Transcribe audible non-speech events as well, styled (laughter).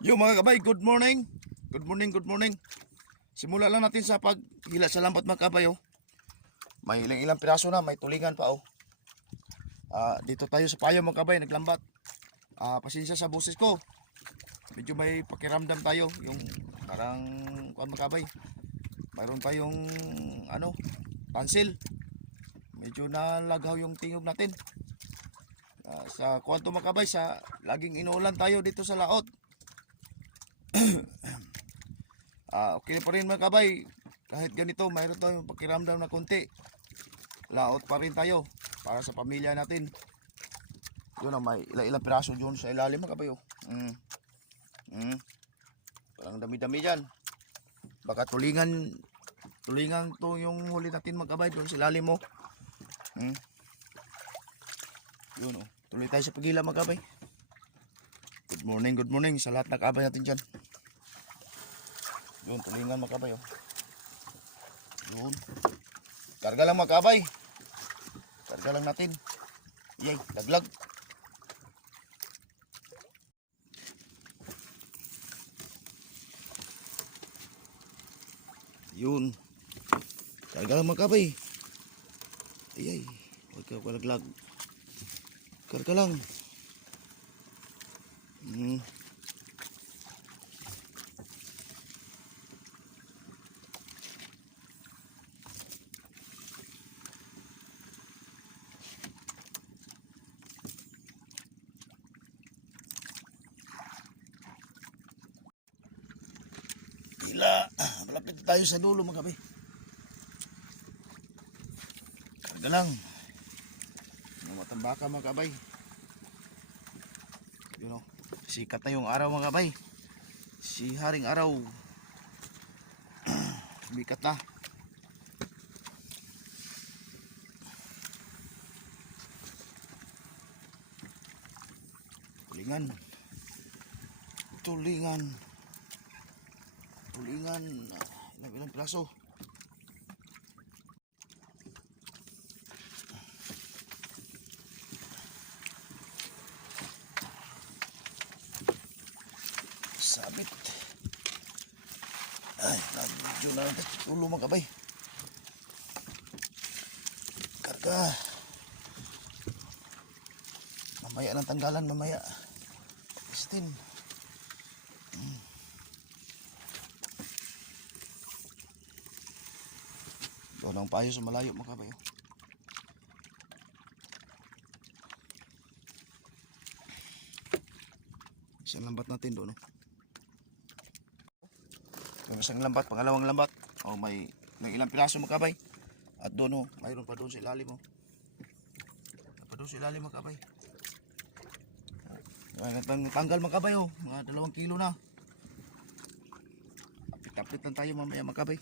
Yo mga kabay, good morning. Good morning, good morning. Simula lang natin sa paghila sa lambat mga kabay oh. May ilang ilang piraso na, may tulingan pa oh. Ah, dito tayo sa payo mga kabay, naglambat. Ah, pasensya sa boses ko. Medyo may pakiramdam tayo, yung parang kuan mga kabay. Mayroon tayong ano, pansil. Medyo nalagaw yung tingog natin. Ah, sa kwanto mga kabay, sa laging inuulan tayo dito sa laot. Ah, okay pa rin mga kabay. Kahit ganito, mayroon tayong pakiramdam na konti. Laot pa rin tayo para sa pamilya natin. Yun na, may ilang, ilang piraso yun sa ilalim mga kabay. Oh. Mm. Mm. Parang dami-dami dyan. Baka tulingan, tulingan to yung huli natin mga kabay doon sa ilalim mo. Mm. Yun oh. Tuloy tayo sa pagila mga kabay. Good morning, good morning sa lahat ng kabay natin dyan. Yun, tulingan mga kabay. Oh. Yun. Karga lang mga kabay. Karga lang natin. Yay, laglag. Yun. Karga lang mga kabay. Ayay, huwag ka palaglag. Karga lang. Hmm. Malapit na tayo sa dulo mga kabe. Karga lang. Matambaka mga kabay. Yun o, sikat na yung araw mga kabay. Si Haring Araw. (clears throat) Bikat na. Tulingan. Tulingan. Tulingan. Ilang ilang piraso. Sabit. Ay, medyo na lang ulo mga kabay. Karga. Mamaya ng tanggalan, mamaya. Istin. Hmm. Doon ang payo sa malayo mga kabay. oh. Isang lambat natin doon. No? Yung isang lambat, pangalawang lambat. O may, may ilang piraso makabay. At doon oh, mayroon pa doon sa ilalim oh. Pa doon sa ilalim makabay. Ay, tang tanggal makabay oh. Mga dalawang kilo na. Apit-apit lang tayo mamaya makabay.